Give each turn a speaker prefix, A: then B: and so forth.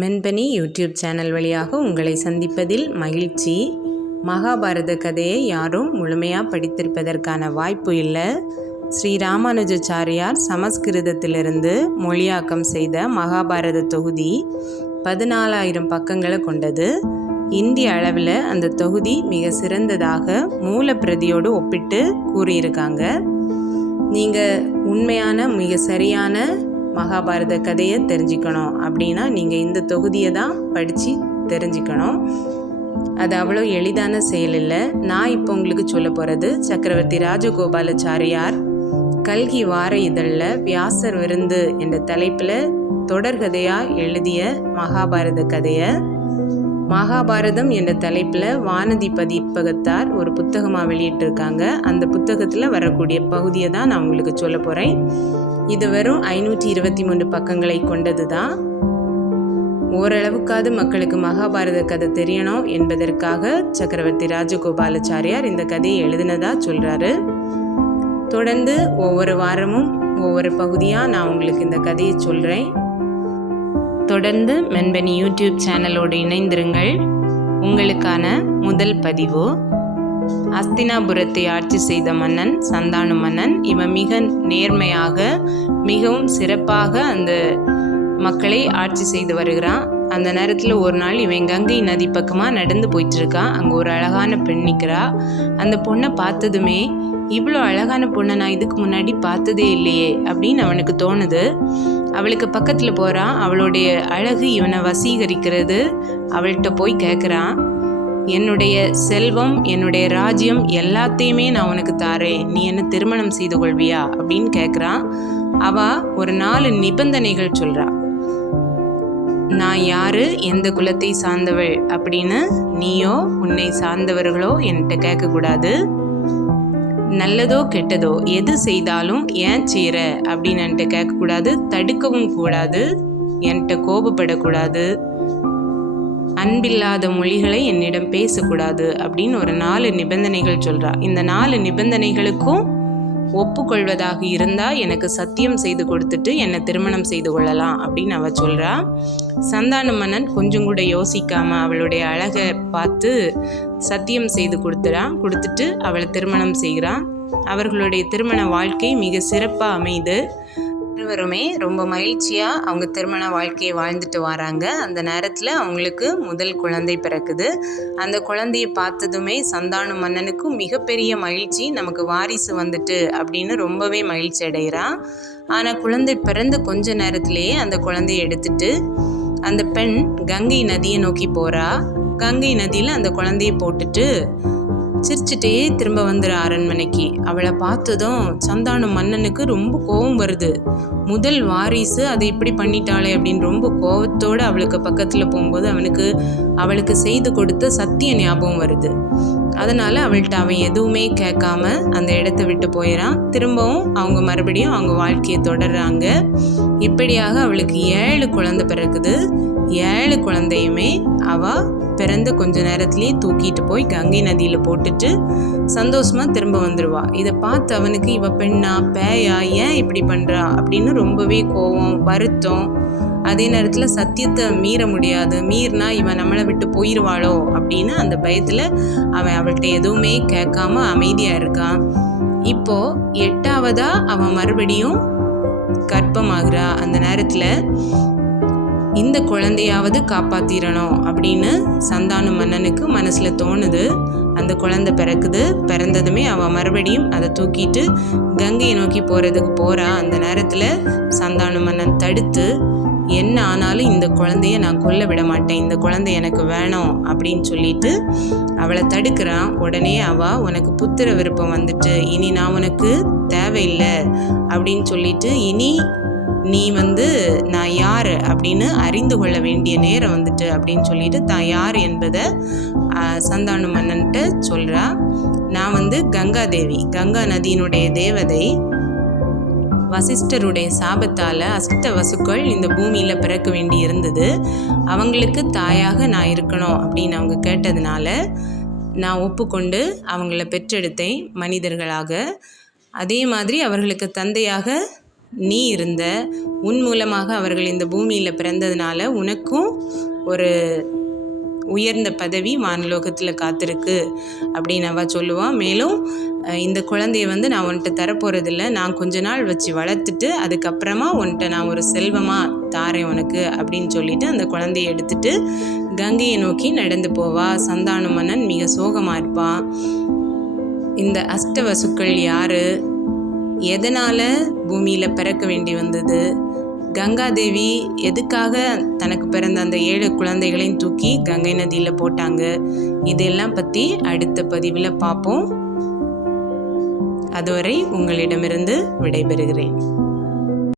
A: மென்பனி YouTube channel வழியாக உங்களை சந்திப்பதில் மகிழ்ச்சி. மகாபாரத கதையை யாரும் முழுமையாக படித்திருப்பதற்கான வாய்ப்பு இல்லை. ஸ்ரீ ராமானுஜாச்சாரியார் சமஸ்கிருதத்திலிருந்து மொழியாக்கம் செய்த மகாபாரத தொகுதி பதினாலாயிரம் பக்கங்களை கொண்டது. இந்திய அளவில் அந்த தொகுதி மிக சிறந்ததாக மூலப்பிரதியோடு ஒப்பிட்டு கூறியிருக்காங்க. நீங்கள் உண்மையான மிக சரியான மகாபாரத கதையை தெரிஞ்சுக்கணும் அப்படின்னா நீங்கள் இந்த தொகுதியை தான் படித்து தெரிஞ்சுக்கணும். அது அவ்வளோ எளிதான செயல் இல்லை. நான் இப்போ உங்களுக்கு சொல்ல போகிறது சக்கரவர்த்தி ராஜகோபாலாச்சாரியார் கல்கி வார இதழில் வியாசர் விருந்து என்ற தலைப்பில் தொடர்கதையாக எழுதிய மகாபாரத கதையை மகாபாரதம் என்ற தலைப்பில் வானதி பதிப்பகத்தார் ஒரு புத்தகமாக வெளியிட்டிருக்காங்க. அந்த புத்தகத்தில் வரக்கூடிய பகுதியை தான் நான் உங்களுக்கு சொல்ல போகிறேன் இது வெறும் ஐநூற்றி இருபத்தி மூணு பக்கங்களை கொண்டது தான் ஓரளவுக்காவது மக்களுக்கு மகாபாரத கதை தெரியணும் என்பதற்காக சக்கரவர்த்தி ராஜகோபாலாச்சாரியார் இந்த கதையை எழுதினதா சொல்கிறாரு தொடர்ந்து ஒவ்வொரு வாரமும் ஒவ்வொரு பகுதியாக நான் உங்களுக்கு இந்த கதையை சொல்கிறேன் தொடர்ந்து மென்பனி யூடியூப் சேனலோடு இணைந்திருங்கள். உங்களுக்கான முதல் பதிவு. அஸ்தினாபுரத்தை ஆட்சி செய்த மன்னன் சந்தானு மன்னன் இவன் மிக நேர்மையாக மிகவும் சிறப்பாக அந்த மக்களை ஆட்சி செய்து வருகிறான். அந்த நேரத்தில் ஒரு நாள் இவன் கங்கை நதி பக்கமாக நடந்து போயிட்டுருக்கான் அங்கே ஒரு அழகான பெண் நிற்கிறா அந்த பொண்ணை பார்த்ததுமே இவ்வளோ அழகான பொண்ணை நான் இதுக்கு முன்னாடி பார்த்ததே இல்லையே அப்படின்னு அவனுக்கு தோணுது. அவளுக்கு பக்கத்தில் போகிறான் அவளுடைய அழகு இவனை வசீகரிக்கிறது. அவள்கிட்ட போய் கேட்குறான் என்னுடைய செல்வம் என்னுடைய ராஜ்யம் எல்லாத்தையுமே நான் உனக்கு தாரேன். நீ என்ன திருமணம் செய்து கொள்வியா? அப்படின்னு கேட்குறான் அவ ஒரு நாலு நிபந்தனைகள் சொல்கிறா நான் யாரு? எந்த குலத்தை சார்ந்தவள்? அப்படின்னு நீயோ உன்னை சார்ந்தவர்களோ என்கிட்ட கேட்கக்கூடாது நல்லதோ கெட்டதோ எது செய்தாலும் ஏன் செய்கிற அப்படின்னு என்கிட்ட கேட்கக்கூடாது தடுக்கவும் கூடாது என்கிட்ட கோபப்படக்கூடாது அன்பில்லாத மொழிகளை என்னிடம் பேசக்கூடாது அப்படின்னு ஒரு நாலு நிபந்தனைகள் சொல்கிறா இந்த நாலு நிபந்தனைகளுக்கும் ஒப்புக்கொள்வதாக இருந்தால் எனக்கு சத்தியம் செய்து கொடுத்துட்டு என்னை திருமணம் செய்து கொள்ளலாம் அப்படின்னு அவள் சொல்கிறா சந்தான மன்னன் கொஞ்சம் கூட யோசிக்காம அவளுடைய அழகை பார்த்து சத்தியம் செய்து கொடுத்துறான். கொடுத்துட்டு அவளை திருமணம் செய்கிறான். அவர்களுடைய திருமண வாழ்க்கை மிக சிறப்பாக அமைது இருவருமே ரொம்ப மகிழ்ச்சியாக அவங்க திருமண வாழ்க்கையை வாழ்ந்துட்டு வராங்க. அந்த நேரத்தில் அவங்களுக்கு முதல் குழந்தை பிறக்குது. அந்த குழந்தையை பார்த்ததுமே சந்தானு மன்னனுக்கும் மிகப்பெரிய மகிழ்ச்சி. நமக்கு வாரிசு வந்துட்டு அப்படின்னு ரொம்பவே மகிழ்ச்சி அடைகிறான் ஆனால் குழந்தை பிறந்த கொஞ்ச நேரத்திலேயே அந்த குழந்தையை எடுத்துட்டு அந்த பெண் கங்கை நதியை நோக்கி போகிறா கங்கை நதியில் அந்த குழந்தையை போட்டுட்டு சிரிச்சுட்டே திரும்ப வந்துடுற அரண்மனைக்கு. அவளை பார்த்ததும் சந்தானு மன்னனுக்கு ரொம்ப கோபம் வருது. முதல் வாரிசு அதை இப்படி பண்ணிட்டாளே அப்படின்னு ரொம்ப கோபத்தோடு அவளுக்கு பக்கத்தில் போகும்போது அவனுக்கு அவளுக்கு செய்து கொடுத்த சத்திய ஞாபகம் வருது. அதனால் அவள்கிட்ட அவன் எதுவுமே கேட்காம அந்த இடத்த விட்டு போயிடான் திரும்பவும் அவங்க மறுபடியும் அவங்க வாழ்க்கையை தொடர்றாங்க. இப்படியாக அவளுக்கு ஏழு குழந்தை பிறக்குது. ஏழு குழந்தையுமே அவள் பிறந்த கொஞ்ச நேரத்துலேயே தூக்கிட்டு போய் கங்கை நதியில் போட்டுட்டு சந்தோஷமாக திரும்ப வந்துடுவா இதை பார்த்து அவனுக்கு இவ பெண்ணா? பேயா? ஏன் இப்படி பண்ணுறா அப்படின்னு ரொம்பவே கோவம் வருத்தம். அதே நேரத்தில் சத்தியத்தை மீற முடியாது. மீறினா இவன் நம்மளை விட்டு போயிடுவாளோ அப்படின்னு அந்த பயத்தில் அவன் அவள்கிட்ட எதுவுமே கேட்காம அமைதியாக இருக்கான் இப்போ எட்டாவதாக அவன் மறுபடியும் கர்ப்பமாகிறா. அந்த நேரத்தில் இந்த குழந்தையாவது காப்பாத்திரணும் அப்படின்னு சந்தானு மன்னனுக்கு மனசில் தோணுது. அந்த குழந்தை பிறக்குது. பிறந்ததுமே அவள் மறுபடியும் அதை தூக்கிட்டு கங்கையை நோக்கி போகிறதுக்கு போகிறா அந்த நேரத்தில் சந்தானு மன்னன் தடுத்து என்ன ஆனாலும் இந்த குழந்தைய நான் கொல்ல விட மாட்டேன். இந்த குழந்தை எனக்கு வேணும் அப்படின்னு சொல்லிட்டு அவளை தடுக்கிறான் உடனே அவள் உனக்கு புத்திர விருப்பம் வந்துட்டு. இனி நான் உனக்கு தேவையில்லை அப்படின்னு சொல்லிட்டு இனி நீ வந்து அப்படின்னு அறிந்து கொள்ள வேண்டிய நேரம் வந்துட்டு அப்படின்னு சொல்லிட்டு தான் யார் என்பதை சந்தானு மன்னன்ட்டு சொல்கிறா நான் வந்து கங்கா தேவி கங்கா நதியினுடைய தேவதை. வசிஷ்டருடைய சாபத்தால் அஷ்ட வசுக்கள் இந்த பூமியில் பிறக்க வேண்டி இருந்தது. அவங்களுக்கு தாயாக நான் இருக்கணும் அப்படின்னு அவங்க கேட்டதுனால நான் ஒப்புக்கொண்டு அவங்கள பெற்றெடுத்தேன் மனிதர்களாக. அதே மாதிரி அவர்களுக்கு தந்தையாக நீ இருந்த உன் மூலமாக அவர்கள் இந்த பூமியில் பிறந்ததுனால உனக்கும் ஒரு உயர்ந்த பதவி வானலோகத்தில் காத்திருக்கு அப்படின்னு அவள் சொல்லுவாள் மேலும் இந்த குழந்தைய வந்து நான் உன்கிட்ட தரப்போகிறதில்ல நான் கொஞ்ச நாள் வச்சு வளர்த்துட்டு அதுக்கப்புறமா உன்கிட்ட நான் ஒரு செல்வமாக தாரேன் உனக்கு அப்படின்னு சொல்லிட்டு அந்த குழந்தைய எடுத்துட்டு கங்கையை நோக்கி நடந்து போவா. சந்தானு மன்னன் மிக சோகமாக இருப்பான் இந்த அஷ்டவசுக்கள் யார்? எதனால் பூமியில் பிறக்க வேண்டி வந்தது? கங்காதேவி எதுக்காக தனக்கு பிறந்த அந்த ஏழு குழந்தைகளையும் தூக்கி கங்கை நதியில் போட்டாங்க? இதெல்லாம் பற்றி அடுத்த பதிவில் பார்ப்போம் அதுவரை உங்களிடமிருந்து விடைபெறுகிறேன்.